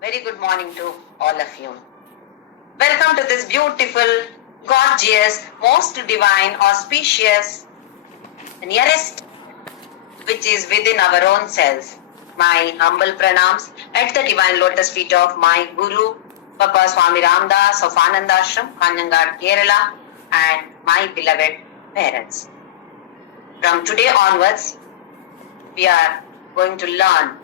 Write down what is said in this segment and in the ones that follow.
Very good morning to all of you. Welcome to this beautiful, gorgeous, most divine, auspicious, nearest which is within our own selves. My humble pranams at the divine lotus feet of my Guru, Papa Swami Ramdas of Anandashram, Kanjangad, Kerala, and my beloved parents. From today onwards, we are going to learn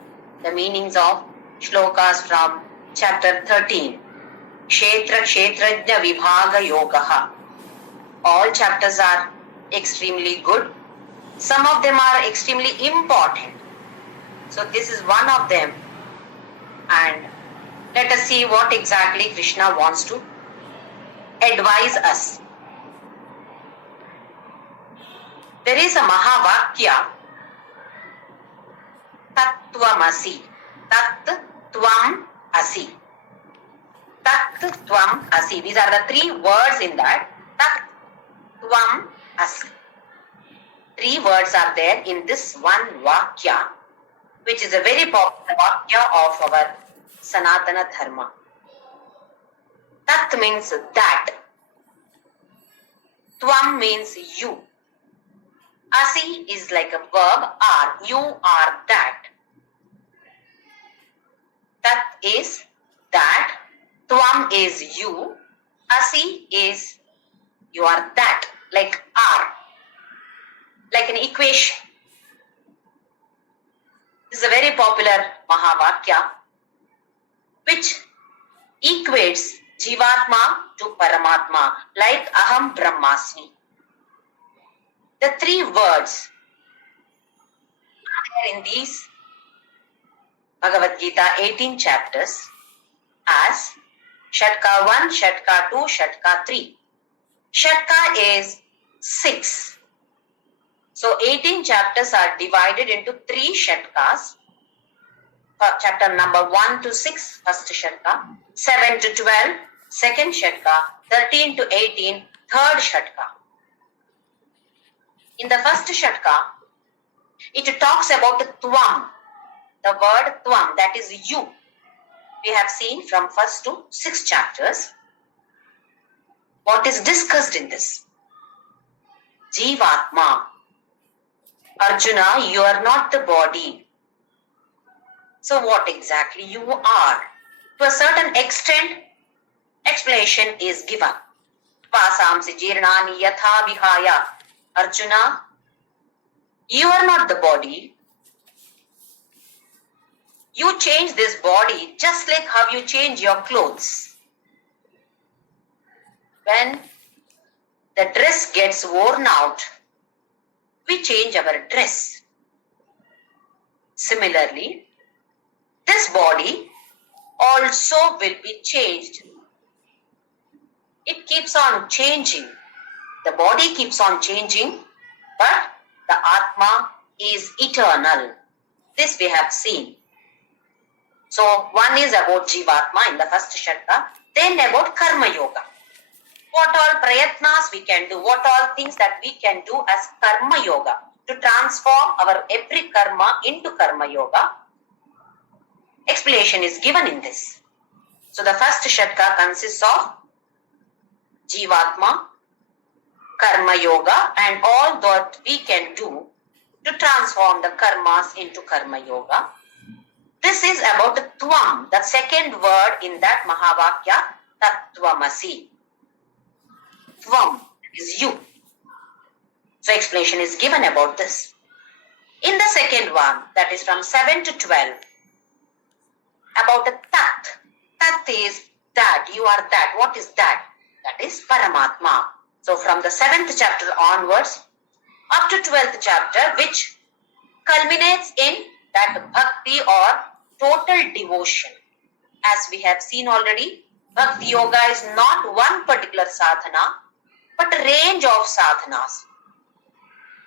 the meanings of Shlokas from chapter 13, Kshetra Kshetrajna Vibhaga Yogaha. All chapters are extremely good. Some of them are extremely important. So this is one of them. And let us see what exactly Krishna wants to advise us. There is a Mahavakya, Tattvamasi. Tat Tvam Asi. Tat Tvam Asi. These are the three words in that. Tat Tvam Asi. Three words are there in this one Vakya, which is a very popular Vakya of our Sanatana Dharma. Tat means that. Tvam means you. Asi is like a verb, are. You are that. Tat is that. Tvam is you. Asi is you are that. Like are. Like an equation. This is a very popular Mahavakya which equates Jivatma to Paramatma like Aham Brahmasmi. The three words are in these Bhagavadgita 18 chapters as Shatka 1, Shatka 2, Shatka 3. Shatka is 6. So 18 chapters are divided into 3 Shatkas. Chapter number 1 to 6, first Shatka. 7 to 12, second Shatka. 13 to 18, third Shatka. In the first Shatka, it talks about the Tvam. The word Tvam, that is you. We have seen from first to 6 chapters. What is discussed in this? Jivatma. Arjuna, you are not the body. So what exactly you are? To a certain extent, explanation is given. Vasamsi jirnani yatha vihaya. Arjuna, you are not the body. You change this body just like how you change your clothes. When the dress gets worn out, we change our dress. Similarly, this body also will be changed. It keeps on changing. The body keeps on changing, but the Atma is eternal. This we have seen. So one is about Jivatma in the first Shatka, then about Karma Yoga. What all prayatnas we can do, what all things that we can do as Karma Yoga to transform our every karma into Karma Yoga. Explanation is given in this. So the first Shatka consists of Jivatma, Karma Yoga and all that we can do to transform the karmas into Karma Yoga. This is about the Tvam, the second word in that Mahavakya, Tattvamasi. Tvam is you. So explanation is given about this. In the second one, that is from 7 to 12, about the Tat. Tat is that, you are that. What is that? That is Paramatma. So from the 7th chapter onwards, up to 12th chapter, which culminates in that bhakti or total devotion. As we have seen already, Bhakti Yoga is not one particular sadhana, but a range of sadhanas.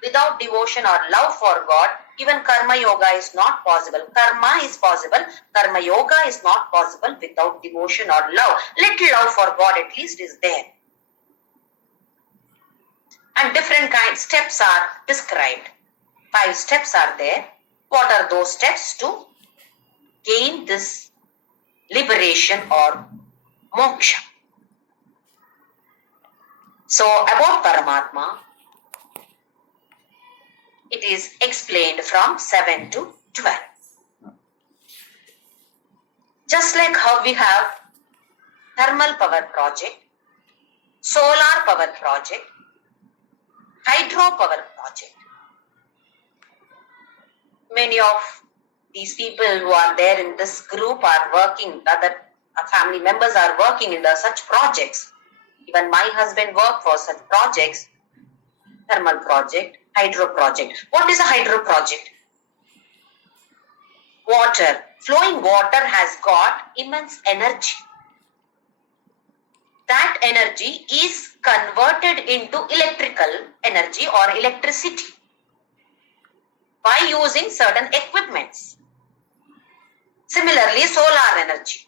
Without devotion or love for God, even Karma Yoga is not possible. Karma is possible. Karma Yoga is not possible without devotion or love. Little love for God at least is there. And different steps are described. 5 steps are there. What are those steps to gain this liberation or moksha. So about Paramatma, it is explained from 7 to 12. Just like how we have thermal power project, solar power project, hydro power project. Many of these people who are there in this group are working, other family members are working in such projects. Even my husband worked for such projects, thermal project, hydro project. What is a hydro project? Water, flowing water has got immense energy. That energy is converted into electrical energy or electricity by using certain equipments. Similarly, solar energy.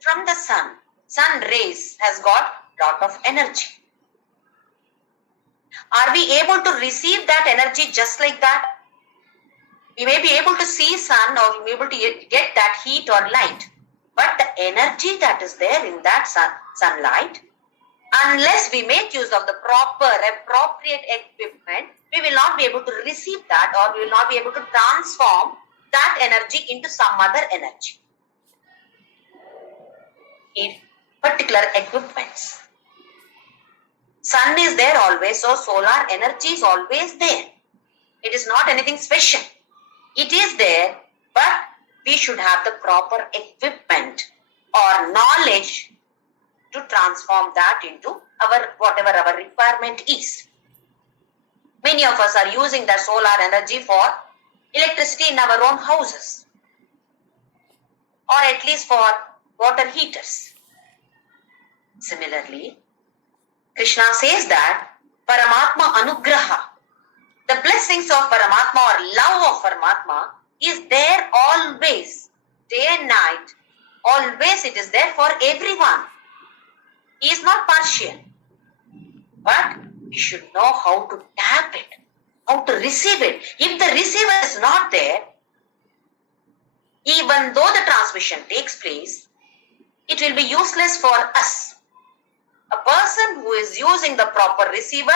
From the sun rays has got lot of energy. Are we able to receive that energy just like that? We may be able to see sun or we may be able to get that heat or light. But the energy that is there in that sunlight, unless we make use of the proper, appropriate equipment, we will not be able to receive that, or we will not be able to transform that energy into some other energy. In particular equipments. Sun is there always, so solar energy is always there. It is not anything special. It is there, but we should have the proper equipment or knowledge to transform that into whatever our requirement is. Many of us are using that solar energy for electricity in our own houses, or at least for water heaters. Similarly, Krishna says that Paramatma Anugraha, the blessings of Paramatma or love of Paramatma is there always, day and night. Always it is there for everyone. He is not partial. But we should know how to tap it, how to receive it. If the receiver is not there, even though the transmission takes place, it will be useless for us. A person who is using the proper receiver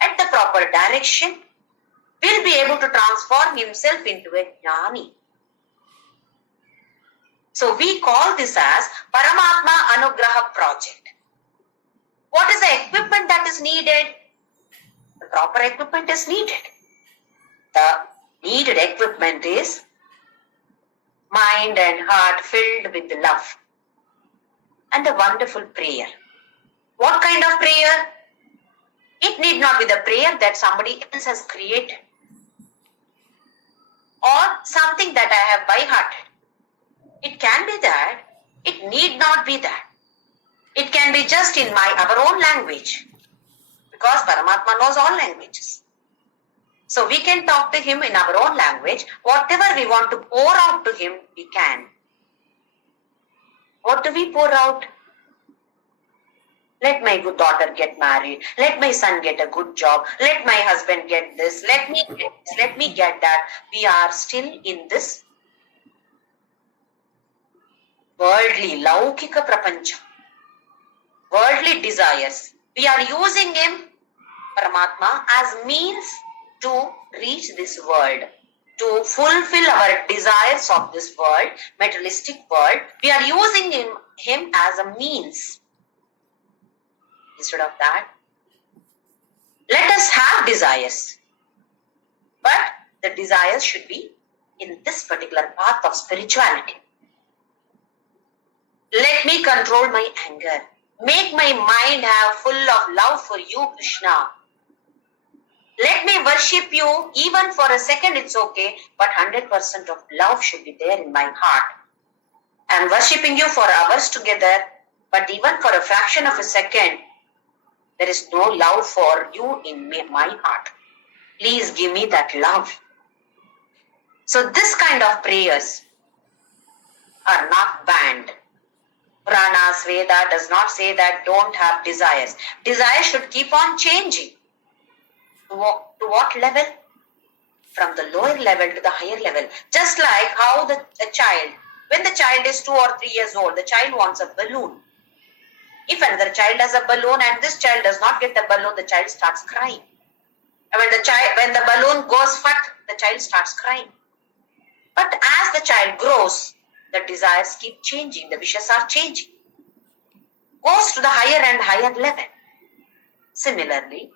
at the proper direction will be able to transform himself into a jnani. So we call this as Paramatma Anugraha project. What is the equipment that is needed? The proper equipment is needed. The needed equipment is mind and heart filled with love and a wonderful prayer. What kind of prayer? It need not be the prayer that somebody else has created or something that I have by hearted. It can be that. It need not be that. It can be just in our own language, because Paramatma knows all languages. So we can talk to him in our own language. Whatever we want to pour out to him, we can. What do we pour out? Let my good daughter get married. Let my son get a good job. Let my husband get this. Let me get this. Let me get that. We are still in this worldly, laukika prapancha. Worldly desires. We are using him, Paramatma, as means to reach this world, to fulfill our desires of this world, materialistic world. We are using him as a means. Instead of that, let us have desires. But the desires should be in this particular path of spirituality. Let me control my anger. Make my mind have full of love for you, Krishna. Let me worship you. Even for a second it's okay, but 100% of love should be there in my heart. I am worshipping you for hours together, but even for a fraction of a second, there is no love for you in my heart. Please give me that love. So this kind of prayers are not banned. Puranas, Veda does not say that don't have desires. Desires should keep on changing. To what level? From the lower level to the higher level. Just like how a child When the child is 2 or 3 years old, the child wants a balloon. If another child has a balloon and this child does not get the balloon, the child starts crying. And when the balloon goes fat, the child starts crying. But as the child grows, the desires keep changing, the wishes are changing. Goes to the higher and higher level. Similarly,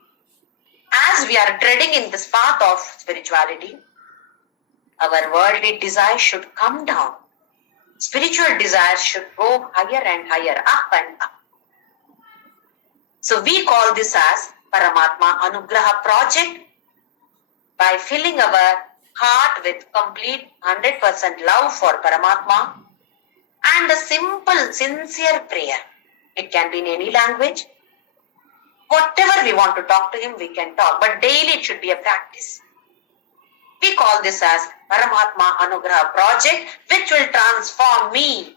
as we are treading in this path of spirituality, our worldly desires should come down. Spiritual desires should go higher and higher, up and up. So we call this as Paramatma Anugraha project. By filling our heart with complete 100% love for Paramatma and a simple, sincere prayer. It can be in any language. Whatever we want to talk to him, we can talk. But daily it should be a practice. We call this as Paramatma Anugraha project, which will transform me.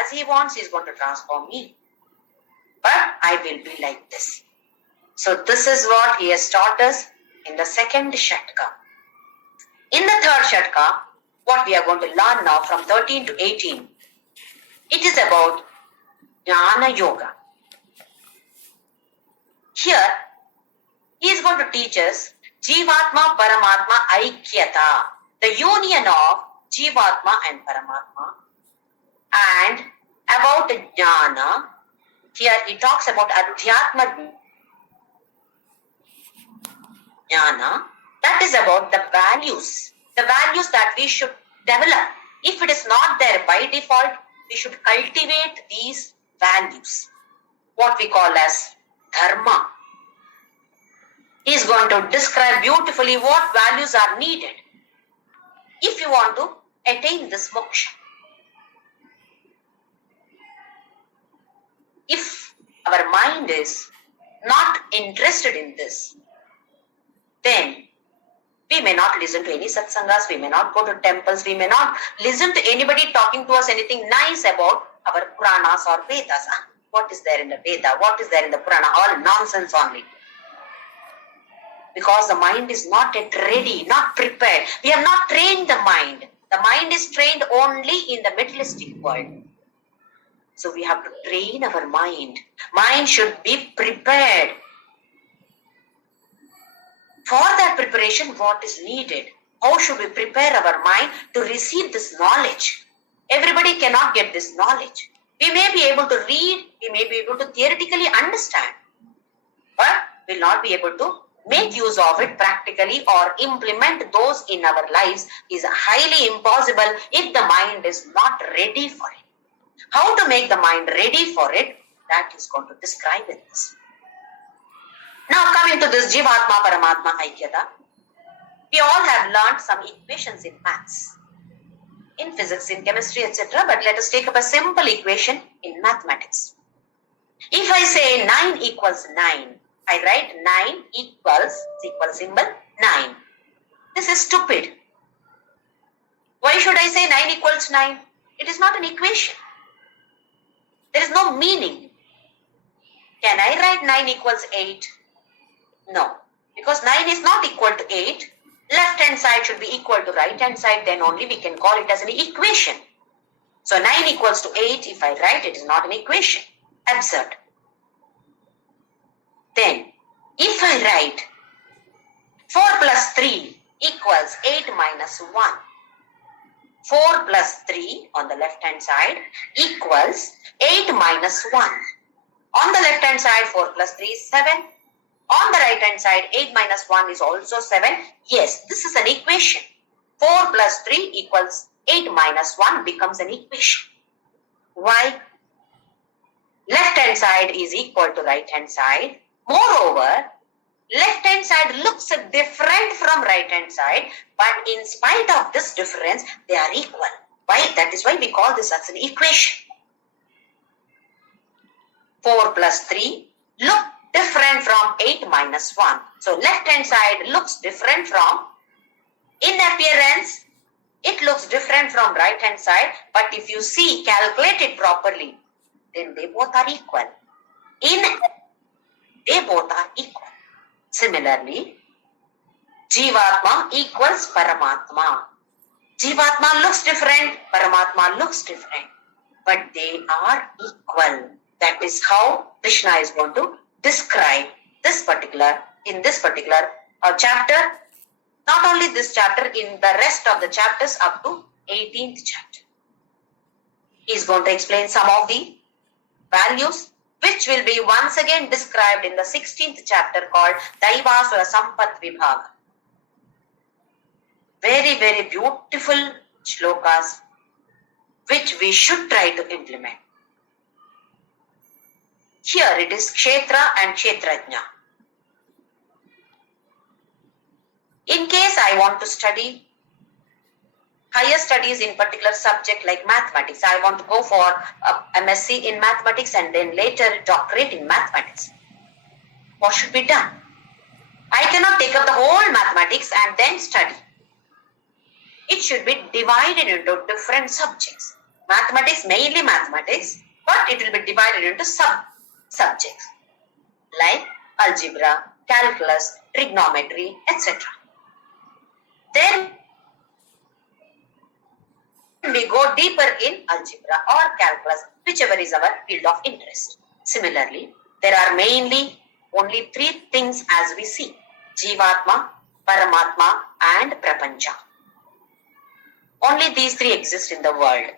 As he wants, he is going to transform me. But I will be like this. So this is what he has taught us in the second Shatka. In the third Shatka, what we are going to learn now from 13 to 18, it is about Jnana Yoga. Here, he is going to teach us Jivatma Paramatma Aikyata, the union of Jivatma and Paramatma, and about the Jnana. Here he talks about Adhyatma Jnana. That is about the values that we should develop. If it is not there by default, we should cultivate these values, what we call as dharma. He is going to describe beautifully what values are needed if you want to attain this moksha. If our mind is not interested in this, then we may not listen to any satsangas, we may not go to temples, we may not listen to anybody talking to us anything nice about our Puranas or Vedas. What is there in the Veda? What is there in the Purana? All nonsense only. Because the mind is not yet ready, not prepared. We have not trained the mind. The mind is trained only in the materialistic world. So we have to train our mind. Mind should be prepared. For that preparation, what is needed? How should we prepare our mind to receive this knowledge? Everybody cannot get this knowledge. We may be able to read, we may be able to theoretically understand, but will not be able to make use of it practically or implement those in our lives is highly impossible if the mind is not ready for it. How to make the mind ready for it, that is going to describe in this. Now coming to this Jivatma Paramatma Aikyata, we all have learned some equations in maths, in physics, in chemistry, etc. But let us take up a simple equation in mathematics. If I say 9 equals 9, I write 9 equals, equal symbol, 9. This is stupid. Why should I say 9 equals 9? It is not an equation. There is no meaning. Can I write 9 equals 8? No. Because 9 is not equal to 8. Left hand side should be equal to right hand side. Then only we can call it as an equation. So 9 equals to 8. If I write it is not an equation. Absurd. Then if I write 4 plus 3 equals 8 minus 1. 4 plus 3 on the left hand side equals 8 minus 1. On the left hand side 4 plus 3 is 7. On the right hand side 8 minus 1 is also 7. Yes, this is an equation. 4 plus 3 equals 8 minus 1 becomes an equation. Why? Left hand side is equal to right hand side. Moreover, left hand side looks different from right hand side, but in spite of this difference, they are equal. Why? That is why we call this as an equation. 4 plus 3 look different from 8 minus 1. So left hand side looks different from, in appearance, it looks different from right hand side, but if you see, calculate it properly, then they both are equal. They both are equal. Similarly, Jivatma equals Paramatma. Jivatma looks different, Paramatma looks different, but they are equal. That is how Krishna is going to describe in this particular chapter. Not only this chapter, in the rest of the chapters up to 18th chapter. He is going to explain some of the values which will be once again described in the 16th chapter called Daivasura Sampat Vibhaga. Very, very beautiful shlokas which we should try to implement. Here it is Kshetra and Kshetrajna. In case I want to study higher studies in particular subject like mathematics, I want to go for MSc in mathematics and then later doctorate in mathematics. What should be done? I cannot take up the whole mathematics and then study. It should be divided into different subjects. Mathematics, mainly mathematics, but it will be divided into sub-subjects like algebra, calculus, trigonometry, etc. Then we go deeper in algebra or calculus, whichever is our field of interest. Similarly, there are mainly only three things as we see: Jivatma, Paramatma and Prapancha. Only these three exist in the world.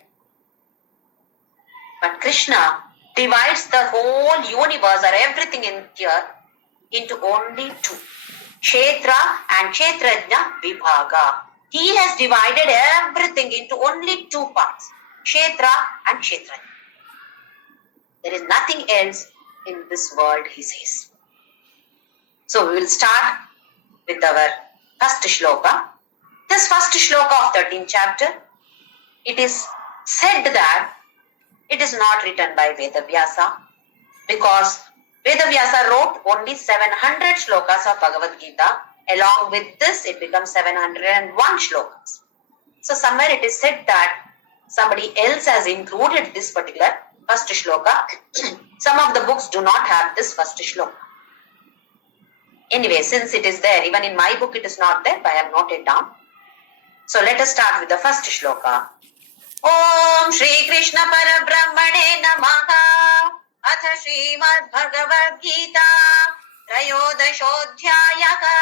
But Krishna divides the whole universe or everything in here into only two: Kshetra and Kshetrajna Vibhaga. He has divided everything into only two parts: Kshetra and Kshetrajna. There is nothing else in this world, he says. So we will start with our first shloka. This first shloka of 13th chapter, it is said that it is not written by Vedavyasa, because Vedavyasa wrote only 700 shlokas of Bhagavadgita. Along with this, it becomes 701 shlokas. So somewhere it is said that somebody else has included this particular first shloka. Some of the books do not have this first shloka. Anyway, since it is there, even in my book it is not there, but I have noted down. So let us start with the first shloka. Om Shri Krishna Parabrahmane Namaha Atha Srimad Bhagavadgita Trayodashodhyayaka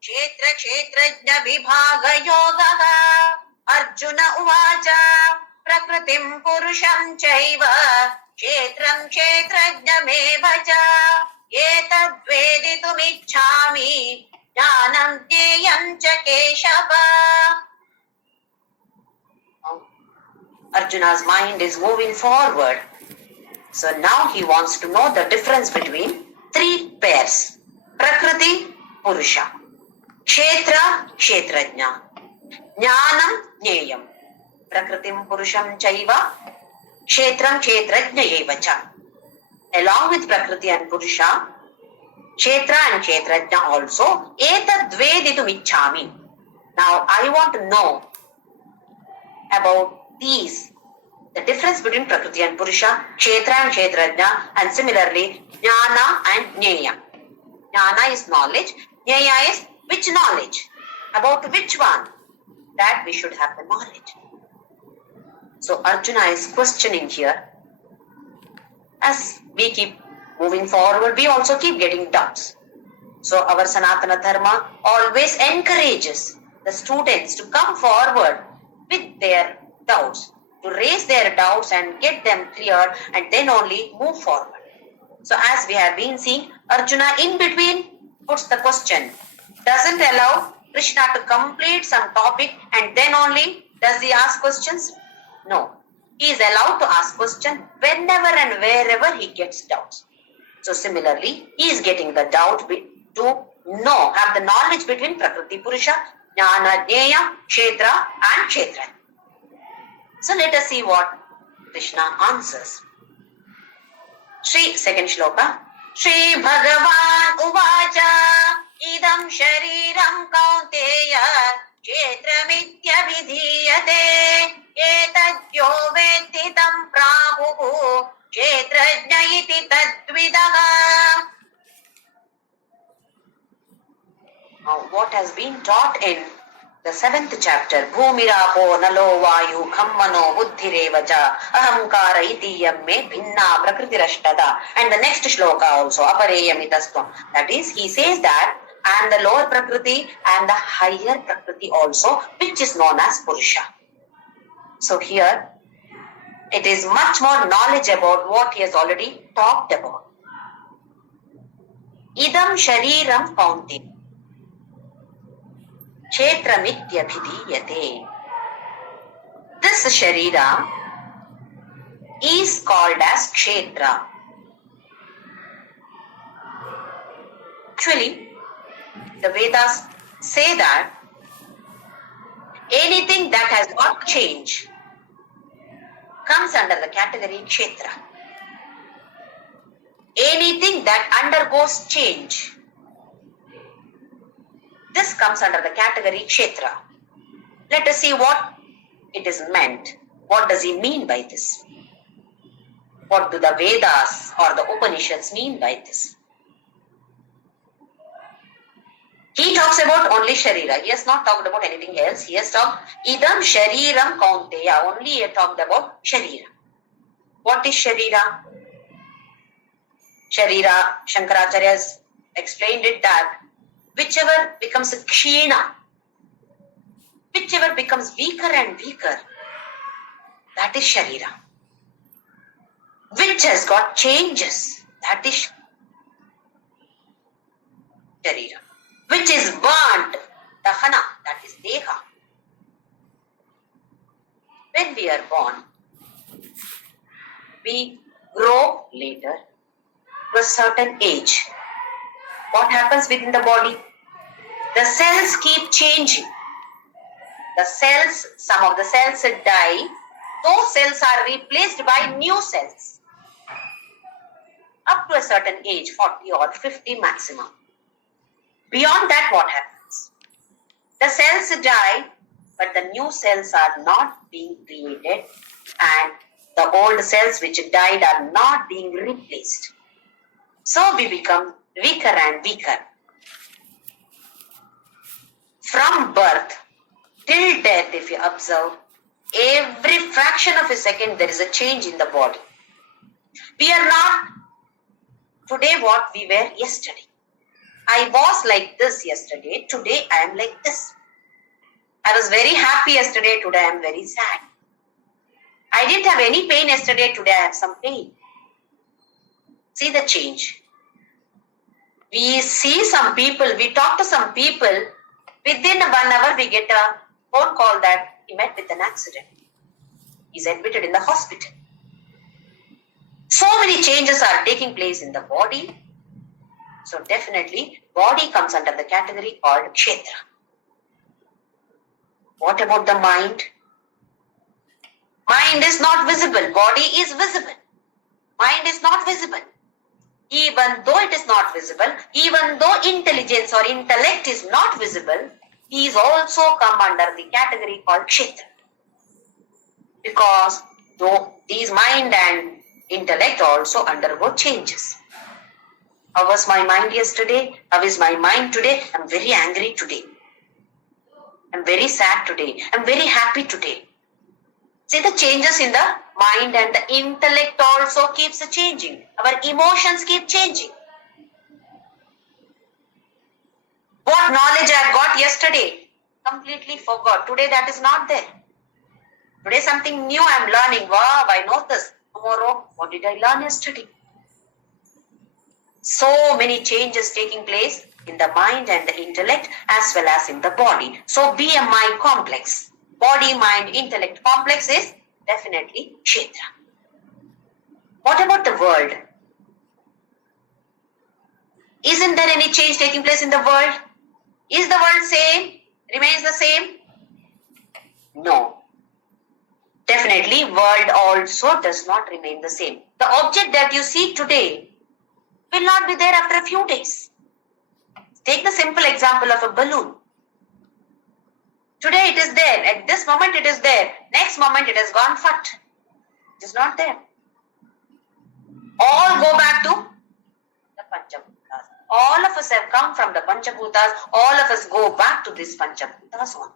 Kshetra Kshetrajna Vibhaga Yogaha Arjuna Uvacha Prakritim Purusham Chaiva Kshetram Kshetrajna Mevacha Etadveditum Ichchami Jnanam Jneyam Cha Keshava. Arjuna's mind is moving forward. So now he wants to know the difference between three pairs: Prakriti, Purusha, Kshetra, Kshetrajna, Jnanam, Jneyam. Prakritim Purusham Chaiva, Kshetram, Kshetrajna Yevacha. Along with Prakriti and Purusha, Kshetra and Kshetrajna also, Etadveditum Ichchami. Now I want to know about these, the difference between Prakriti and Purusha, Kshetra and Kshetrajna, and similarly Jnana and Jneya. Jnana is knowledge, Jneya is which knowledge, about which one, that we should have the knowledge. So Arjuna is questioning here. As we keep moving forward, we also keep getting doubts. So our Sanatana Dharma always encourages the students to come forward with their doubts, to raise their doubts and get them clear, and then only move forward. So as we have been seeing, Arjuna in between puts the question, doesn't allow Krishna to complete some topic and then only does he ask questions. No, he is allowed to ask questions whenever and wherever he gets doubts. So similarly, he is getting the doubt to know, have the knowledge between Prakriti, Purusha, Jnana, Jneya, Kshetra and Kshetra. So let us see what Krishna answers. Shri, second shloka. Shri Bhagavan Uvacha Idam Shariram Kaunteya Kshetramitya Vidhiyate Etadyo Vetitam Prahu Kshetrajna iti Tadvidaha. Now what has been taught in The 7th chapter, Bhumirapo Nalo Vayu Khammano Buddhirevaja Ahamkara Itiyam Me Bhinna Prakritirashtada. And the next shloka also, Apareyamitasvam. That is, he says that and the lower Prakriti and the higher Prakriti also, which is known as Purusha. So here, it is much more knowledge about what he has already talked about. Idam Shariram Kaunti. Kshetramityabhidiyate. This Sharira is called as Kshetra. Actually, the Vedas say that anything that has got change comes under the category Kshetra. Anything that undergoes change, this comes under the category Kshetra. Let us see what it is meant. What does he mean by this? What do the Vedas or the Upanishads mean by this? He talks about only Sharira. He has not talked about anything else. He has talked Idam Shariram Kaunteya. Only he has talked about Sharira. What is Sharira? Sharira, Shankaracharya has explained it that whichever becomes a kshina, whichever becomes weaker and weaker, that is Sharira. Which has got changes, that is Sharira. Which is burnt, Dahana, that is Deha. When we are born, we grow later to a certain age. What happens within the body? The cells keep changing. The cells, some of the cells die. Those cells are replaced by new cells. Up to a certain age, 40 or 50 maximum. Beyond that, what happens? The cells die, but the new cells are not being created and the old cells which died are not being replaced. So we become weaker and weaker. From birth till death, if you observe, every fraction of a second there is a change in the body. We are not today what we were yesterday. I was like this yesterday, today I am like this. I was very happy yesterday, today I am very sad. I didn't have any pain yesterday, today I have some pain. See the change. We see some people, we talk to some people, within 1 hour we get a phone call that he met with an accident. He's admitted in the hospital. So many changes are taking place in the body. So definitely, body comes under the category called Kshetra. What about the mind? Mind is not visible. Body is visible. Mind is not visible. Even though it is not visible, even though intelligence or intellect is not visible, he is also come under the category called Kshetra. Because though these mind and intellect also undergo changes. How was my mind yesterday? How is my mind today? I am very angry today. I am very sad today. I am very happy today. See the changes in the mind and the intellect also keeps changing. Our emotions keep changing. What knowledge I got yesterday, completely forgot. Today that is not there. Today something new I am learning. Wow, I know this. Tomorrow, what did I learn yesterday? So many changes taking place in the mind and the intellect as well as in the body. So BMI complex, body, mind, intellect complex is definitely Kshetra. What about the world? Isn't there any change taking place in the world? Is the world same? Remains the same? No. Definitely, world also does not remain the same. The object that you see today will not be there after a few days. Take the simple example of a balloon. Today it is there. At this moment it is there. Next moment it has gone fat. It is not there. All go back to the Panchabhutas. All of us have come from the Panchabhutas. All of us go back to this Panchabhutas one.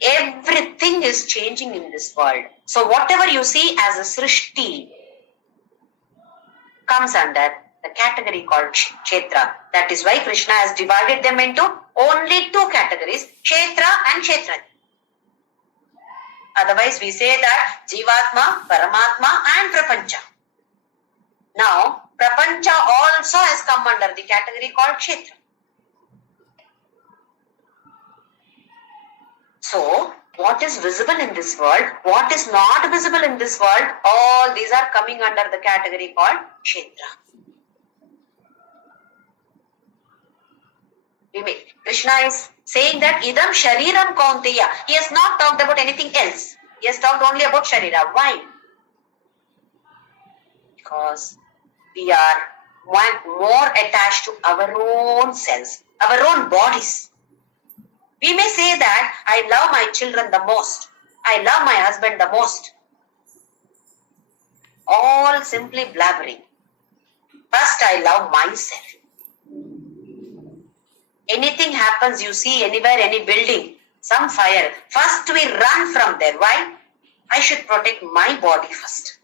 Everything is changing in this world. So whatever you see as a Srishti comes under the category called Kshetra. That is why Krishna has divided them into only two categories, Kshetra and Kshetra. Otherwise we say that Jivatma, Paramatma and Prapancha. Now, Prapancha also has come under the category called Kshetra. So, what is visible in this world, what is not visible in this world, all these are coming under the category called Kshetra. Krishna is saying that Idam Shariram Kaunteya. He has not talked about anything else. He has talked only about Sharira. Why? Because we are more attached to our own selves, our own bodies. We may say that I love my children the most. I love my husband the most. All simply blabbering. First, I love myself. Anything happens, you see anywhere, any building, some fire. First, we run from there. Why? I should protect my body first.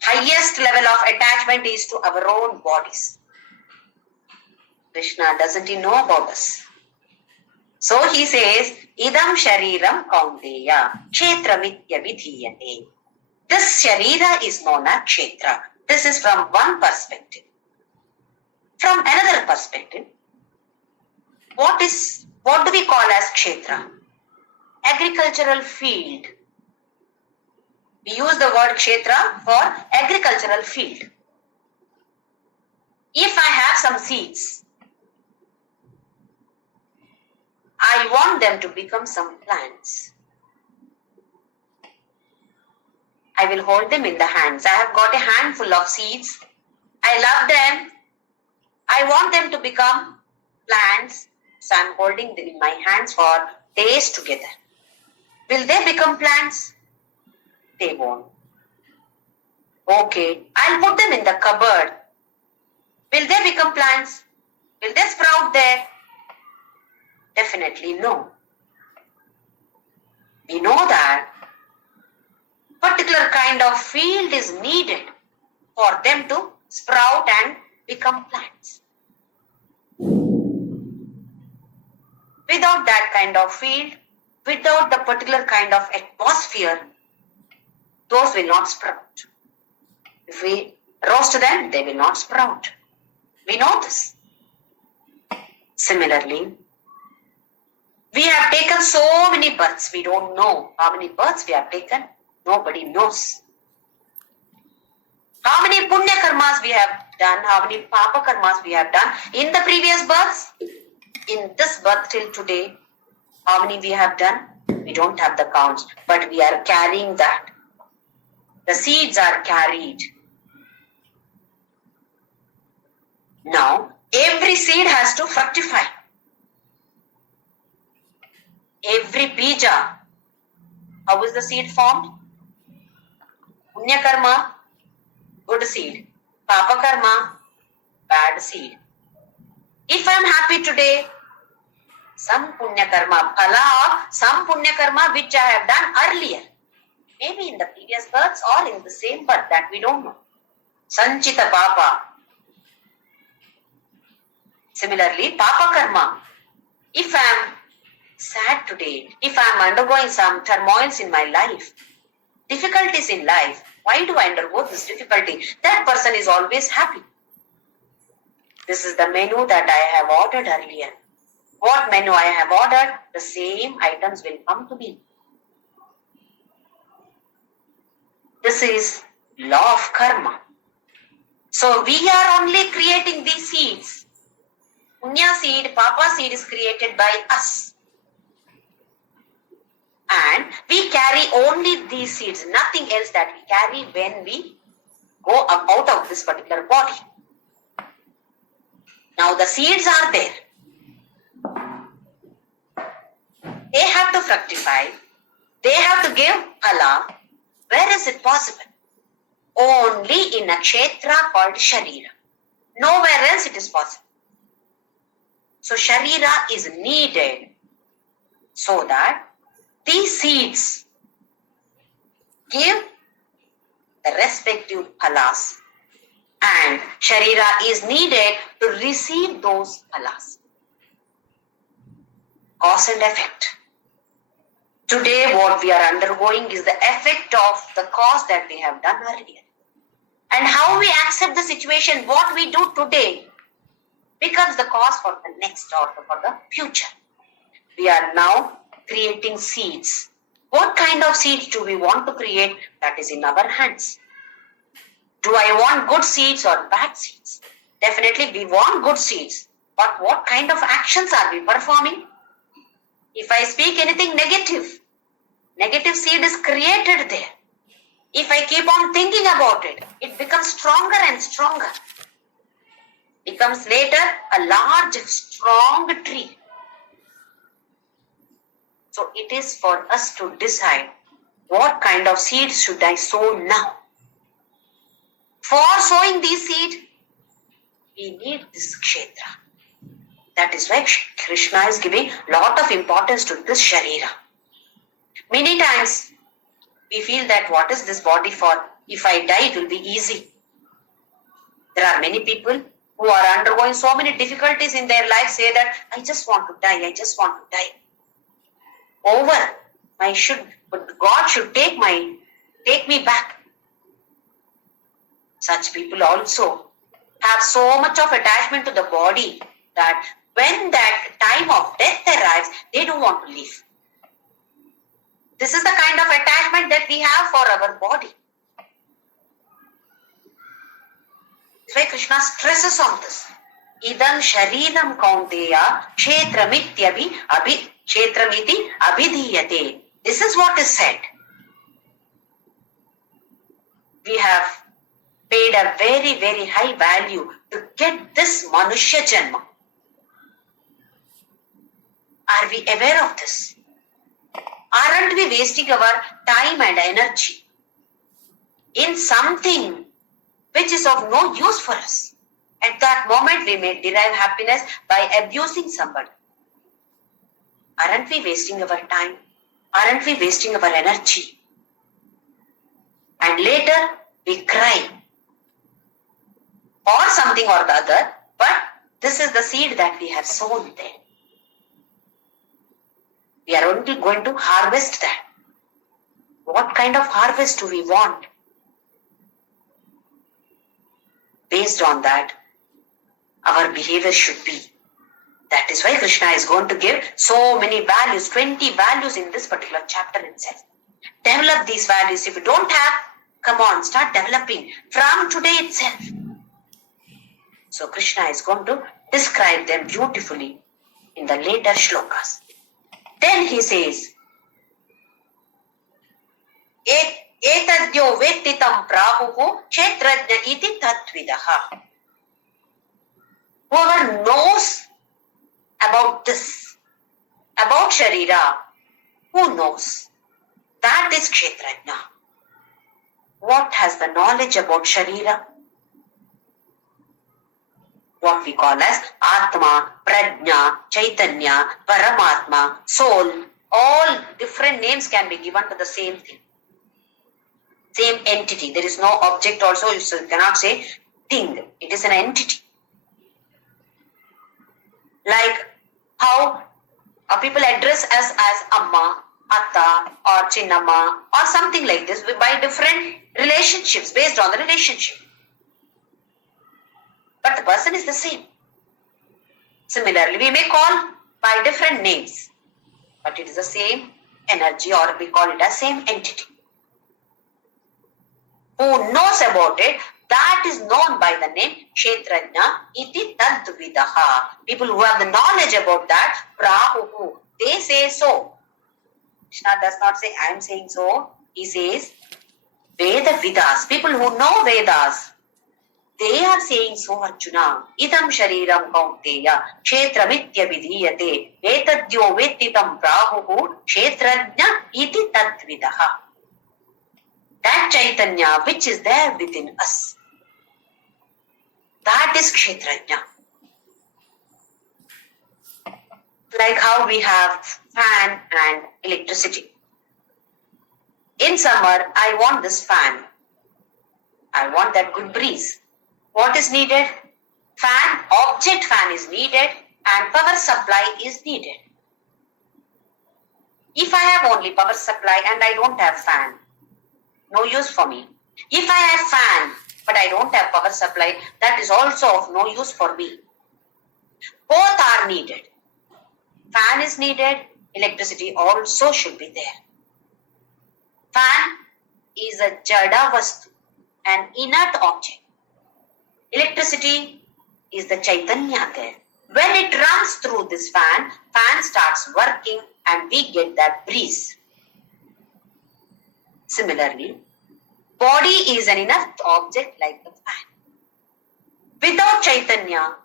Highest level of attachment is to our own bodies. Krishna, doesn't he know about us? So he says, Idam Shariram Kaunteya, Kshetra Mitya Vidhiyate. This Sharira is known as Kshetra. This is from one perspective. From another perspective, what do we call as Kshetra? Agricultural field. We use the word Kshetra for agricultural field. If I have some seeds, I want them to become some plants. I will hold them in the hands. I have got a handful of seeds. I love them. I want them to become plants. So I am holding them in my hands for days together. Will they become plants? They won't. Okay, I'll put them in the cupboard. Will they become plants? Will they sprout there? Definitely no. We know that particular kind of field is needed for them to sprout and become plants. Without that kind of field, without the particular kind of atmosphere, those will not sprout. If we roast them, they will not sprout. We know this. Similarly, we have taken so many births. We don't know how many births we have taken. Nobody knows. How many punya karmas we have done, how many papa karmas we have done in the previous births, in this birth till today, how many we have done? We don't have the counts, but we are carrying that. The seeds are carried. Now, every seed has to fructify. Every bija, how is the seed formed? Punya karma, good seed. Papa karma, bad seed. If I am happy today, some punya karma phala, some punya karma which I have done earlier, maybe in the previous births or in the same birth, that we don't know. Sanchita papa. Similarly, papa karma. If I am sad today, if I am undergoing some turmoils in my life, difficulties in life, why do I undergo this difficulty? That person is always happy. This is the menu that I have ordered earlier. What menu I have ordered, the same items will come to me. This is law of karma. So we are only creating these seeds. Punya seed, papa seed is created by us. And we carry only these seeds, nothing else that we carry when we go out of this particular body. Now the seeds are there. They have to fructify. They have to give phala. Where is it possible? Only in a kshetra called Sharira. Nowhere else it is possible. So Sharira is needed so that these seeds give the respective phalas, and Sharira is needed to receive those phalas. Cause and effect. Today what we are undergoing is the effect of the cause that we have done earlier. And how we accept the situation, what we do today, becomes the cause for the next or for the future. We are now creating seeds. What kind of seeds do we want to create? That is in our hands. Do I want good seeds or bad seeds? Definitely we want good seeds. But what kind of actions are we performing? If I speak anything negative, negative seed is created there. If I keep on thinking about it, it becomes stronger and stronger. Becomes later a large, strong tree. So it is for us to decide what kind of seeds should I sow now. For sowing these seeds, we need this kshetra. That is why Krishna is giving lot of importance to this sharira. Many times we feel that what is this body for? If I die, it will be easy. There are many people who are undergoing so many difficulties in their life say that I just want to die, I just want to die. But God should take me back. Such people also have so much of attachment to the body that when that time of death arrives, they don't want to leave. This is the kind of attachment that we have for our body. That's why Krishna stresses on this. Idam sharidam kaunteya kshetramiti abhidhiyate. This is what is said. We have paid a very, very high value to get this Manushya Janma. Are we aware of this? Aren't we wasting our time and energy in something which is of no use for us? At that moment, we may derive happiness by abusing somebody. Aren't we wasting our time? Aren't we wasting our energy? And later, we cry or something or the other, but this is the seed that we have sown there. We are only going to harvest that. What kind of harvest do we want? Based on that, our behavior should be. That is why Krishna is going to give so many values, 20 values in this particular chapter itself. Develop these values. If you don't have, come on, start developing from today itself. So Krishna is going to describe them beautifully in the later shlokas. Then he says, etadyo vettitam prahuhu kshetrajna iti tatvidaha. Whoever knows about this, about Sharira, who knows? That is kshetrajna. What has the knowledge about Sharira? What we call as Atma, Prajna, Chaitanya, Paramatma, Soul. All different names can be given to the same thing. Same entity. There is no object also. You cannot say thing. It is an entity. Like how people address us as Amma, Atta or Chinnamma or something like this by different relationships based on the relationship. But the person is the same. Similarly, we may call by different names, but it is the same energy, or we call it as same entity. Who knows about it, that is known by the name Kshetrajna iti tadvidaha. People who have the knowledge about that, prahuhu, they say so. Krishna does not say I am saying so. He says Veda Vidas, people who know Vedas. They are saying so, Arjuna. Idam shariram kaunteya kshetramitya vidhiyate etadyo vettitam prahuhu kshetrajna iti tatvidaha. That Chaitanya which is there within us, that is kshetrajna. Like how we have fan and electricity. In summer, I want this fan. I want that good breeze. What is needed? Fan, object fan is needed and power supply is needed. If I have only power supply and I don't have fan, no use for me. If I have fan but I don't have power supply, that is also of no use for me. Both are needed. Fan is needed, electricity also should be there. Fan is a jada vastu, an inert object. Electricity is the chaitanya there. When it runs through this fan, fan starts working and we get that breeze. Similarly, body is an inert object like the fan. Without chaitanya,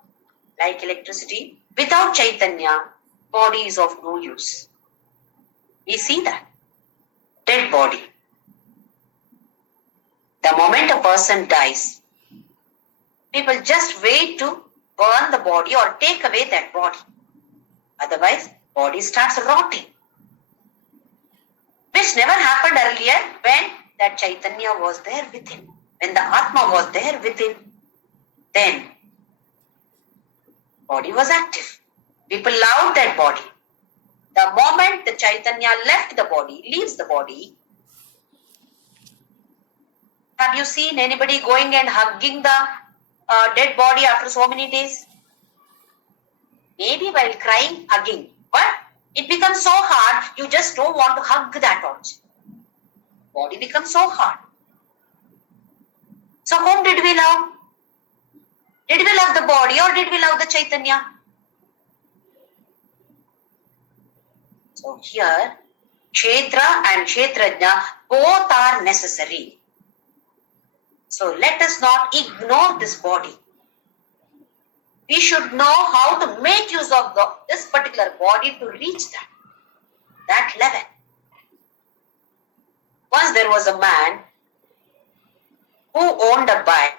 like electricity, without chaitanya, body is of no use. We see that. Dead body. The moment a person dies, people just wait to burn the body or take away that body. Otherwise, body starts rotting. Which never happened earlier when that Chaitanya was there within. When the Atma was there within, then body was active. People loved that body. The moment the Chaitanya left the body, leaves the body, have you seen anybody going and hugging the dead body after so many days? Maybe while crying, hugging. But it becomes so hard, you just don't want to hug that object. Body becomes so hard. So whom did we love? Did we love the body or did we love the Chaitanya? So here, Kshetra and Kshetrajna both are necessary. So let us not ignore this body. We should know how to make use of this particular body to reach that level. Once there was a man who owned a bike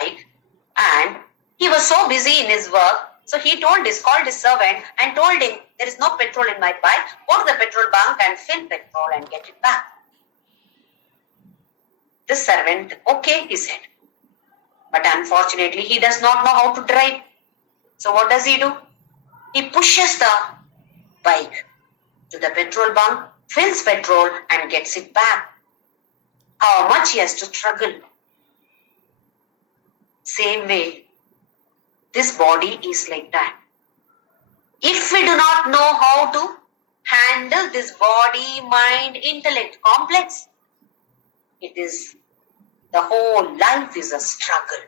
and he was so busy in his work, so he called his servant and told him, there is no petrol in my bike, go to the petrol bunk and fill petrol and get it back. The servant, okay, he said. But unfortunately, he does not know how to drive. So what does he do? He pushes the bike to the petrol bunk, fills petrol and gets it back. How much he has to struggle. Same way, this body is like that. If we do not know how to handle this body, mind, intellect complex, the whole life is a struggle.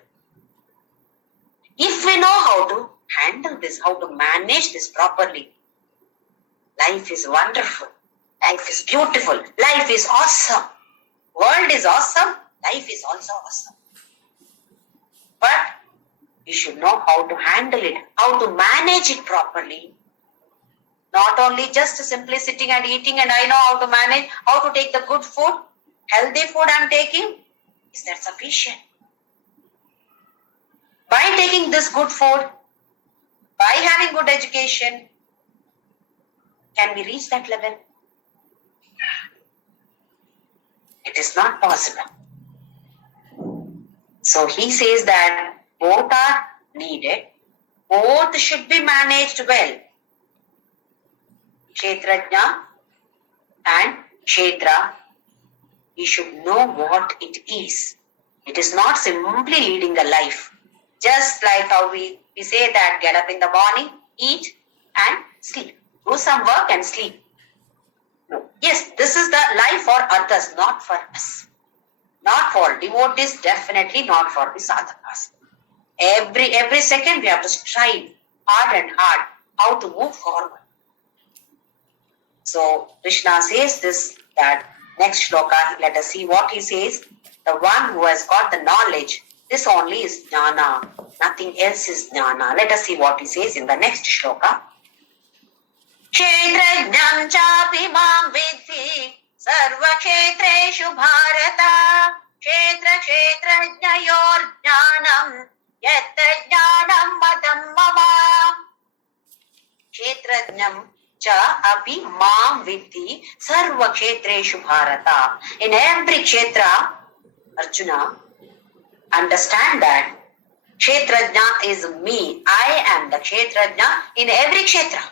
If we know how to handle this, how to manage this properly, life is wonderful. Life is beautiful. Life is awesome. World is awesome. Life is also awesome. But we should know how to handle it, how to manage it properly. Not only just simply sitting and eating and I know how to manage, how to take the good food, healthy food I am taking. Is that sufficient? By taking this good food, by having good education, can we reach that level? It is not possible. So he says that both are needed, both should be managed well. Kshetrajna and Kshetra, we should know what it is. It is not simply leading a life. Just like how we say that get up in the morning, eat and sleep. Do some work and sleep. No. Yes, this is the life for others, not for us. Not for devotees, definitely not for the sadhakas. Every second we have to strive hard and hard how to move forward. So Krishna says this, that next shloka, let us see what he says. The one who has got the knowledge, this only is jnana. Nothing else is jnana. Let us see what he says in the next shloka. Kshetrajnam chapi mam vidhi sarva kshetreshu bharata kshetra kshetrajnayor jnanam yatta jnanam matam mama. kshetrajnam cha api mam vidhi sarva kshetreshu bharata. In every kshetra, Arjuna, understand that kshetrajna is me. I am the kshetrajna in every kshetra.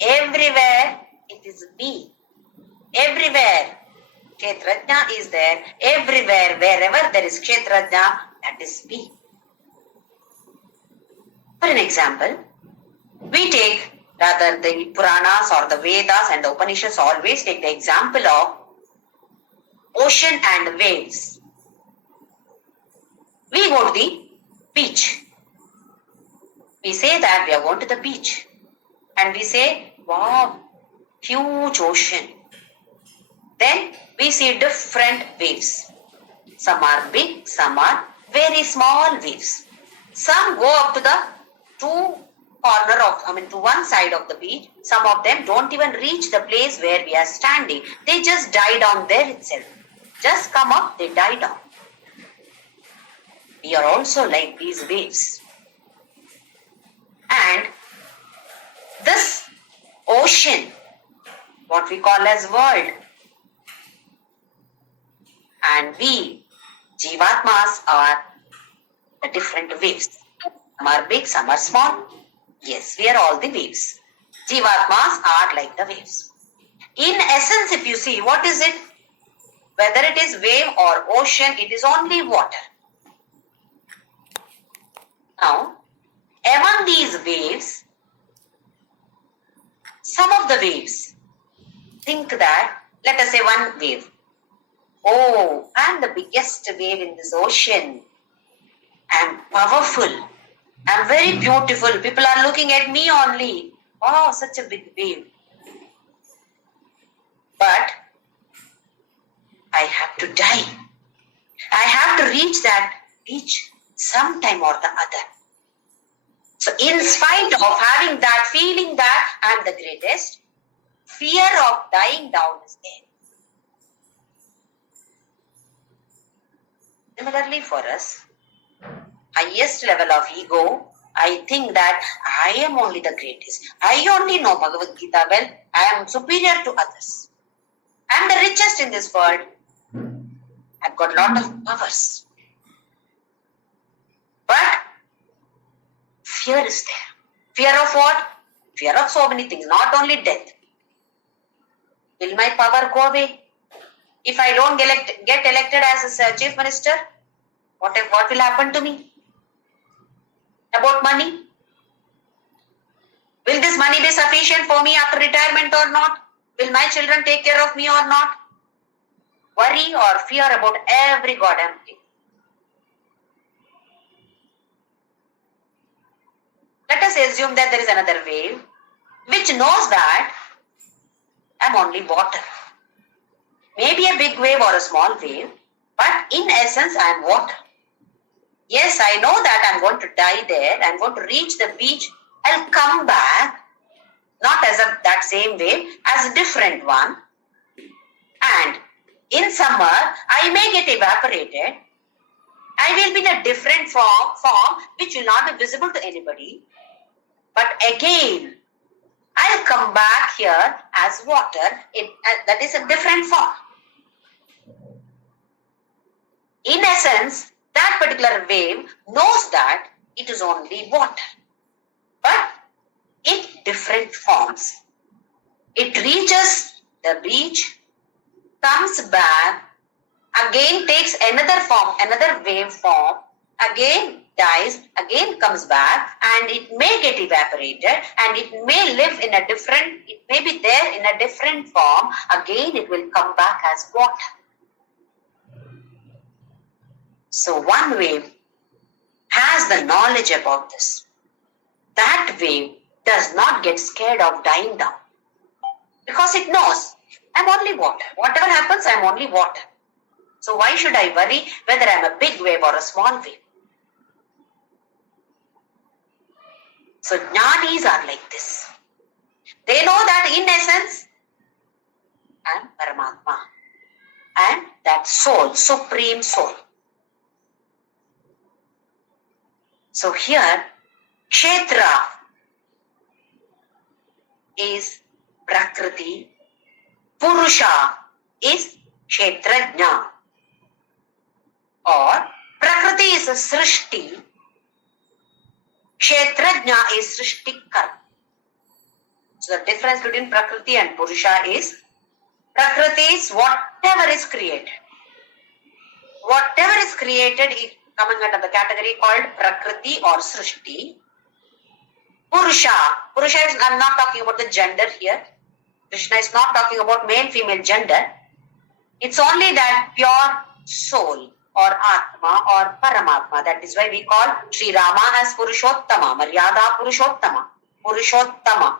Everywhere it is me. Everywhere kshetrajna is there. Everywhere, wherever there is kshetrajna, that is me. For an example, we take rather the Puranas or the Vedas and the Upanishads always take the example of ocean and waves. We go to the beach. We say that we are going to the beach. And we say, wow, huge ocean. Then we see different waves. Some are big, some are very small waves. Some go up to the to one side of the beach. Some of them don't even reach the place where we are standing. They just die down there itself. Just come up, they die down. We are also like these waves. And this ocean, what we call as world, and we, Jivatmas, are the different waves. Some are big, some are small. Yes, we are all the waves. Jivatmas are like the waves. In essence, if you see, what is it? Whether it is wave or ocean, it is only water. Now, among these waves, some of the waves, think that, let us say one wave. Oh, I am the biggest wave in this ocean. I am powerful. I am very beautiful. People are looking at me only. Oh, such a big wave. But I have to die. I have to reach that beach sometime or the other. So in spite of having that feeling that I am the greatest, fear of dying down is there. Similarly for us, highest level of ego, I think that I am only the greatest. I only know Bhagavadgita well. I am superior to others. I am the richest in this world. I've got a lot of powers. But fear is there. Fear of what? Fear of so many things, not only death. Will my power go away? If I don't get elected as a chief minister, what will happen to me? About money? Will this money be sufficient for me after retirement or not? Will my children take care of me or not? Worry or fear about every goddamn thing. Let us assume that there is another wave which knows that I am only water. Maybe a big wave or a small wave, but in essence I am water. Yes, I know that I am going to die there. I am going to reach the beach. I will come back, not as that same wave, as a different one. And in summer, I may get evaporated. I will be in a different form which will not be visible to anybody. But again, I will come back here as water. That is a different form. In essence, that particular wave knows that it is only water, but in different forms. It reaches the beach, comes back, again takes another form, another wave form, again dies, again comes back, and it may get evaporated, and it may live in a different, it may be there in a different form, again it will come back as water. So one wave has the knowledge about this. That wave does not get scared of dying down because it knows I'm only water. Whatever happens, I'm only water. So why should I worry whether I'm a big wave or a small wave? So jnanis are like this. They know that in essence, I'm Paramatma. I'm that soul, supreme soul. So here, kshetra is Prakriti, Purusha is Kshetrajna, or Prakriti is Srishti, Kshetrajna is Srishtikar. So the difference between Prakriti and Purusha is Prakriti is whatever is created. Whatever is created is coming under the category called Prakriti or Srishti. Purusha is, I'm not talking about the gender here. Krishna is not talking about male, female gender. It's only that pure soul or Atma or Paramatma. That is why we call Sri Rama as Purushottama, Maryada Purushottama, Purushottama,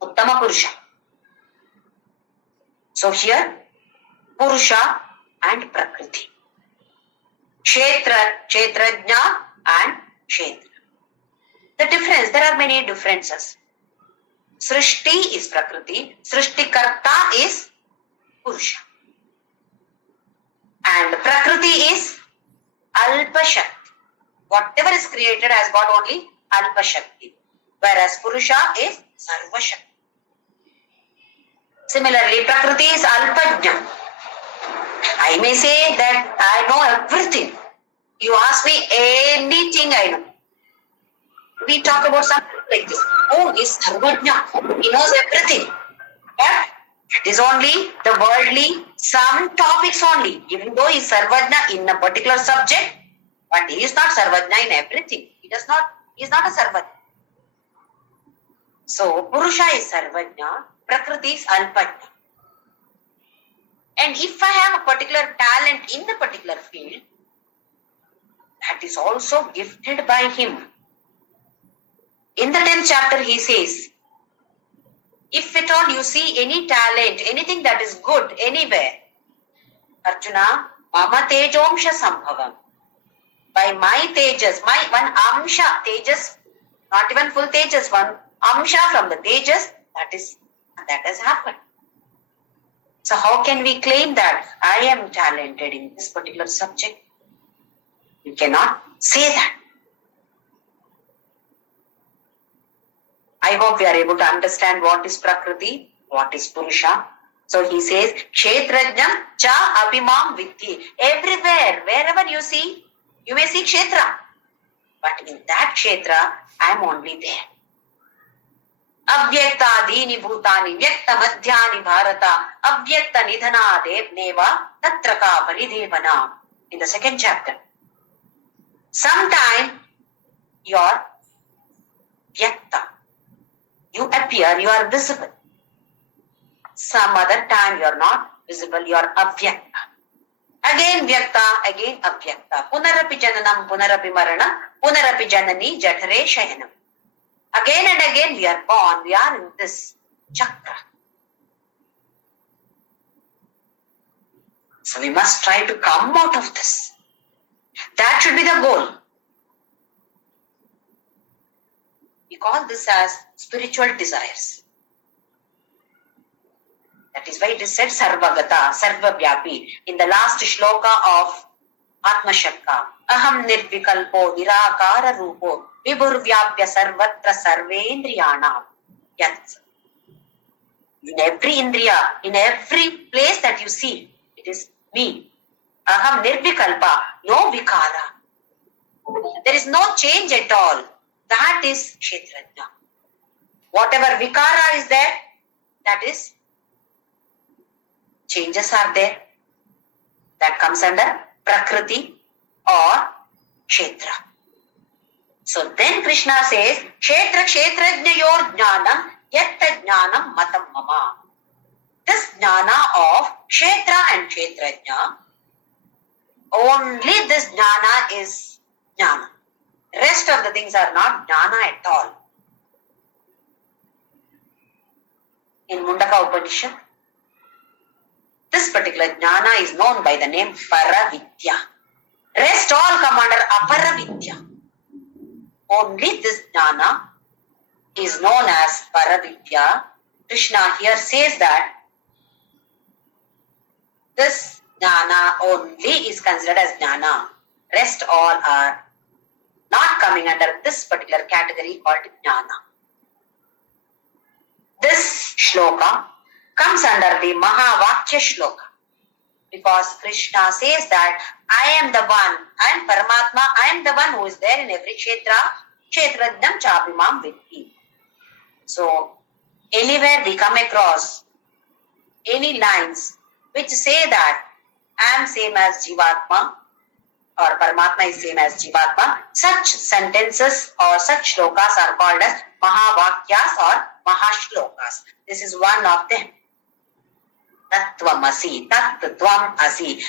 Uttama Purusha. So here, Purusha and Prakriti. Kshetrajna and Kshetra. The difference, there are many differences. Srishti is Prakriti, Srishtikarta is Purusha. And Prakriti is Alpa Shakti. Whatever is created has got only Alpa Shakti. Whereas Purusha is Sarva Shakti. Similarly, Prakriti is Alpajna. I may say that I know everything. You ask me anything I know. We talk about something like this. Oh, he's Sarvajna. He knows everything. But it is only the worldly, some topics only. Even though he is Sarvajna in a particular subject, but he is not Sarvajna in everything. He is not a Sarvajna. So, Purusha is Sarvajna, Prakriti is Alpajna. And if I have a particular talent in the particular field, that is also gifted by him. In the 10th chapter, he says, if at all you see any talent, anything that is good anywhere, Arjuna, Mama Tejomsha Sambhavam. By my Tejas, my one Amsha, Tejas, not even full Tejas, one Amsha from the Tejas, that has happened. So how can we claim that I am talented in this particular subject? You cannot say that. I hope we are able to understand what is Prakriti, what is Purusha. So he says, Kshetrajna cha abhimam vidhi. Everywhere, wherever you see, you may see Kshetra. But in that Kshetra, I am only there. Avyakta dini bhutani vyakta madhyani bharata avyakta nidhana devneva tatraka paridevana. In the 2nd chapter. Sometime you are vyakta. You appear, you are visible. Some other time you are not visible, you are avyakta. Again vyakta, again avyakta. Punarapi jananam, punarapi marana, punarapi janani jathare shayanam. Again and again we are born, we are in this chakra. So we must try to come out of this. That should be the goal. We call this as spiritual desires. That is why it is said Sarvagata, Sarvavyapi. In the last shloka of Atma Shakka, Aham Nirvikalpo Nirakara Rupo Vibhurvyapya Sarvatra Sarvendriyanam. Yes. In every indriya, in every place that you see, it is me. Aham Nirvikalpa, no Vikara. There is no change at all. That is Kshetrajna. Whatever Vikara is there, that is changes are there. That comes under Prakriti or Kshetra. So then Krishna says, Kshetra Kshetrajnayor Jnanam Yatta Jnanam Matam Mama. This Jnana of Kshetra and Kshetrajna, only this Jnana is Jnana. Rest of the things are not Jnana at all. In Mundaka Upanishad, this particular Jnana is known by the name Paravidya. Rest all come under Aparavidya. Only this Jnana is known as Paravidya. Krishna here says that this Jnana only is considered as Jnana. Rest all are not coming under this particular category called Jnana. This shloka comes under the Mahavakya shloka because Krishna says that I am the one, I am Paramatma, I am the one who is there in every kshetra, kshetrajnam chapimam vidhi. So, anywhere we come across any lines which say that I am same as Jivatma or Paramatma is same as Jivatma, such sentences or such shlokas are called as Mahavakyas or Mahashlokas. This is one of them. Tattvamasi, Tattvam Asi.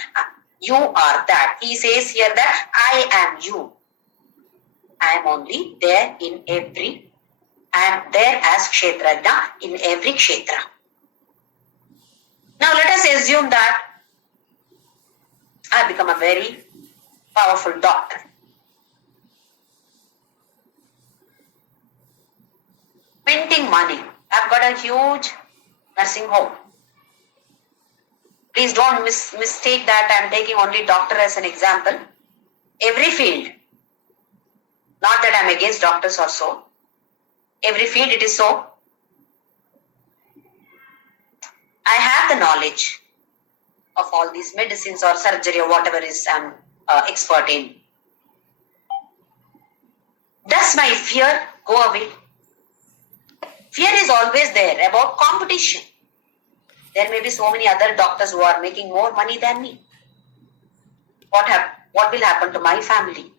You are that. He says here that I am you. I am only there in every, I am there as Kshetrajna in every Kshetra. Now let us assume that I have become a very powerful doctor. Minting money. I've got a huge nursing home. Please don't mistake that I'm taking only doctor as an example. Every field, not that I'm against doctors or so. Every field it is so. I have the knowledge of all these medicines or surgery or whatever is I'm expert in. Does my fear go away? Fear is always there about competition. There may be so many other doctors who are making more money than me. What will happen to my family?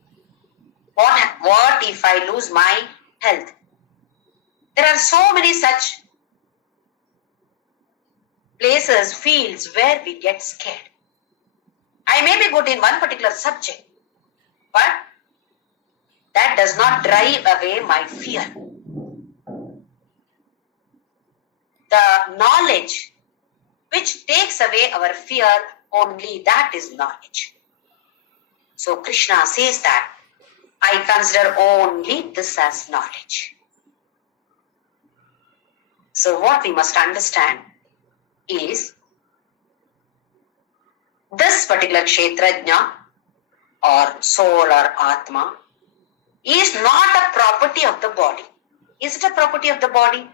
What if I lose my health? There are so many such places, fields where we get scared. I may be good in one particular subject, but that does not drive away my fear. The knowledge which takes away our fear, only that is knowledge. So Krishna says that I consider only this as knowledge. So what we must understand is this particular Kshetrajna or soul or Atma is not a property of the body. Is it a property of the body?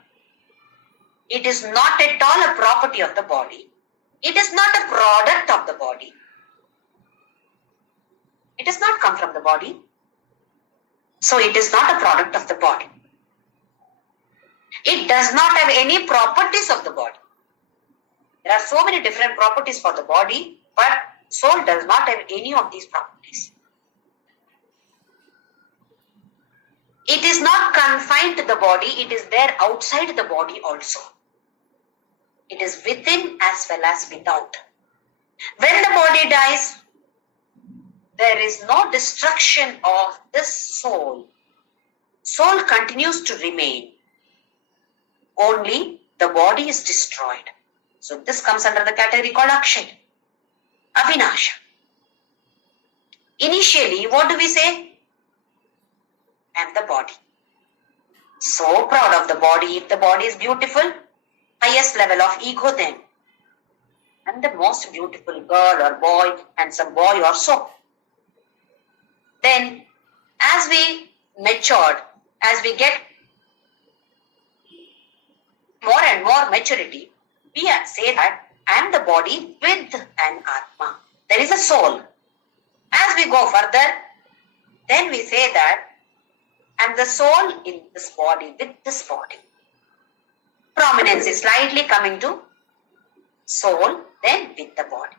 It is not at all a property of the body. It is not a product of the body. It does not come from the body. So it is not a product of the body. It does not have any properties of the body. There are so many different properties for the body, but soul does not have any of these properties. It is not confined to the body, it is there outside the body also. It is within as well as without. When the body dies, there is no destruction of this soul. Soul continues to remain. Only the body is destroyed. So this comes under the category called Akshay, Avinasha. Initially, what do we say? I am the body. So proud of the body. If the body is beautiful, highest level of ego then. I'm the most beautiful girl or boy, handsome boy or so. Then, as we matured, as we get more and more maturity, we say that I am the body with an Atma. There is a soul. As we go further, then we say that I am the soul in this body, with this body. Prominence is slightly coming to soul, then with the body.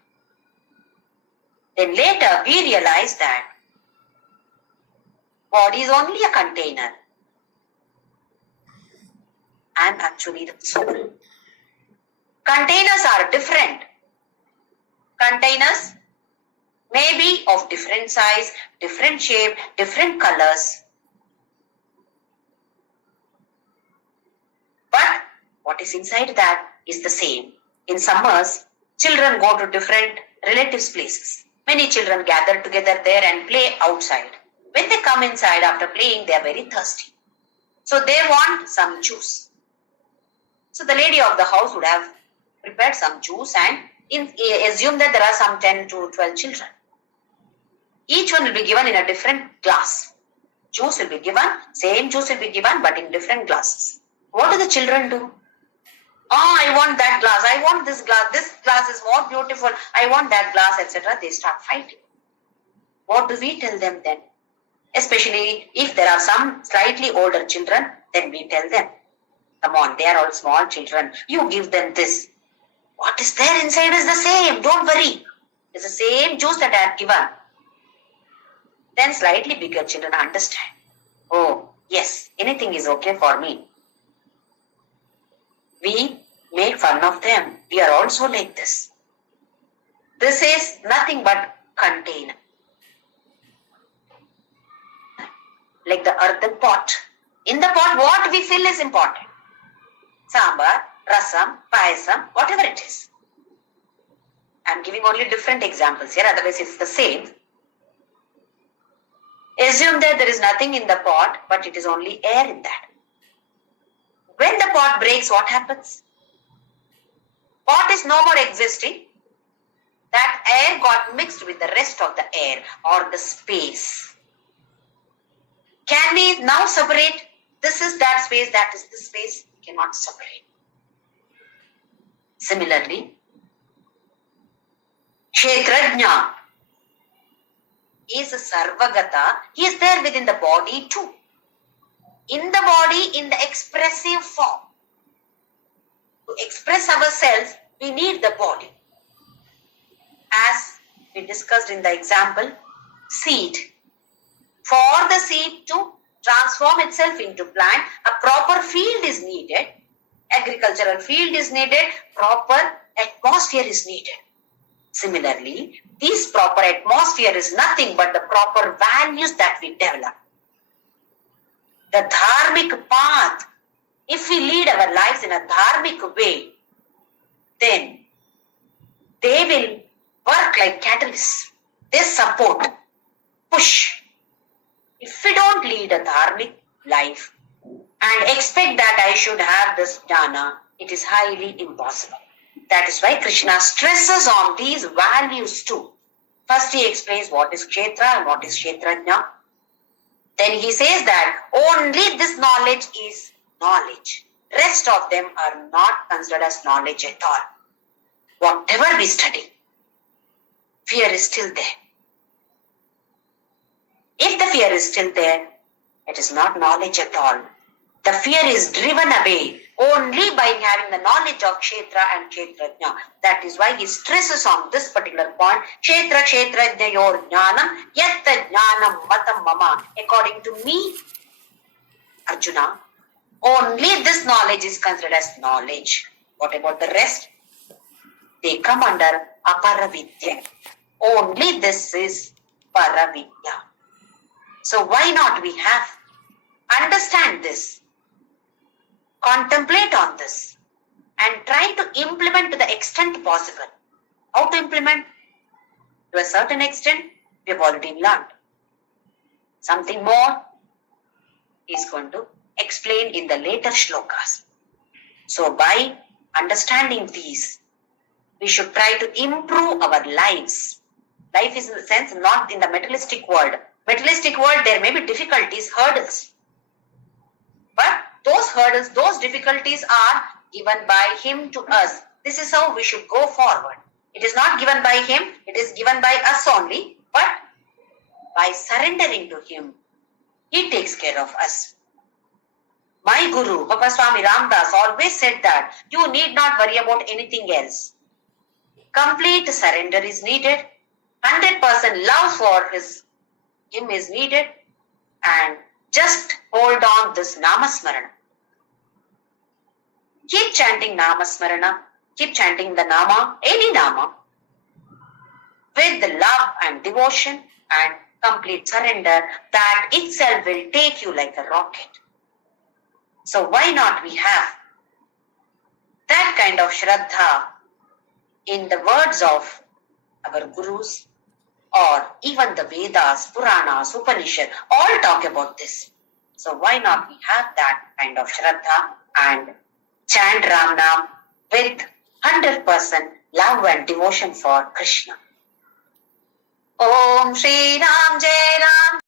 Then later we realize that body is only a container. I am actually the soul. Containers are different. Containers may be of different size, different shape, different colors. But what is inside that is the same. In summers, children go to different relatives' places. Many children gather together there and play outside. When they come inside after playing, they are very thirsty. So they want some juice. So the lady of the house would have prepared some juice and assume that there are some 10 to 12 children. Each one will be given in a different glass. Juice will be given, same juice will be given but in different glasses. What do the children do? Oh, I want that glass. I want this glass. This glass is more beautiful. I want that glass, etc. They start fighting. What do we tell them then? Especially if there are some slightly older children, then we tell them, come on, they are all small children. You give them this. What is there inside is the same. Don't worry. It's the same juice that I have given. Then slightly bigger children understand. Oh, yes, anything is okay for me. We make fun of them. We are also like this. This is nothing but container. Like the earthen pot. In the pot, what we fill is important. Sambar, rasam, payasam, whatever it is. I am giving only different examples here, otherwise it's the same. Assume that there is nothing in the pot, but it is only air in that. When the pot breaks, what happens? Pot is no more existing. That air got mixed with the rest of the air or the space. Can we now separate? This is that space, that is this space. We cannot separate. Similarly, Kshetrajna is a Sarvagata. He is there within the body too. In the body, in the expressive form. To express ourselves, we need the body. As we discussed in the example, seed. For the seed to transform itself into plant, a proper field is needed. Agricultural field is needed. Proper atmosphere is needed. Similarly, this proper atmosphere is nothing but the proper values that we develop. The dharmic path, if we lead our lives in a dharmic way, then they will work like catalysts. They support, push. If we don't lead a dharmic life and expect that I should have this jnana, it is highly impossible. That is why Krishna stresses on these values too. First he explains what is Kshetra and what is Kshetrajna. Then he says that only this knowledge is knowledge. Rest of them are not considered as knowledge at all. Whatever we study, fear is still there. If the fear is still there, it is not knowledge at all. The fear is driven away only by having the knowledge of Kshetra and Kshetrajna. That is why he stresses on this particular point. Kshetra Kshetrajnayor jnanam yatta jnanam matam mama. According to me, Arjuna, only this knowledge is considered as knowledge. What about the rest? They come under aparavidya. Only this is paravidya. So why not we have? Understand this. Contemplate on this and try to implement to the extent possible. How to implement? To a certain extent, we have already learned. Something more is going to explain in the later shlokas. So by understanding these, we should try to improve our lives. Life is in the sense not in the materialistic world. Materialistic world, there may be difficulties, hurdles. But those hurdles, those difficulties are given by him to us. This is how we should go forward. It is not given by him, it is given by us only. But by surrendering to him, he takes care of us. My Guru, Baba Swami Ramdas, always said that you need not worry about anything else. Complete surrender is needed. 100% love for him is needed. And just hold on this Namasmarana. Keep chanting Namasmarana. Keep chanting the Nama, any Nama, with the love and devotion and complete surrender. That itself will take you like a rocket. So why not we have that kind of Shraddha in the words of our Gurus, or even the Vedas, Puranas, Upanishad, all talk about this. So why not we have that kind of Shraddha and chant Ram Nam with 100% love and devotion for Krishna. Om Shri Ram Jai Ram.